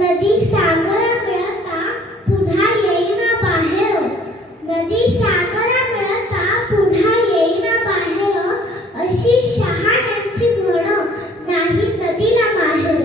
नदी सागर मिळता पुन्हा येईना बाहेर. नदी सागर मिळता पुन्हा येईना बाहेर अशी शहाण्यांची म्हण नाही नदीला बाहेर.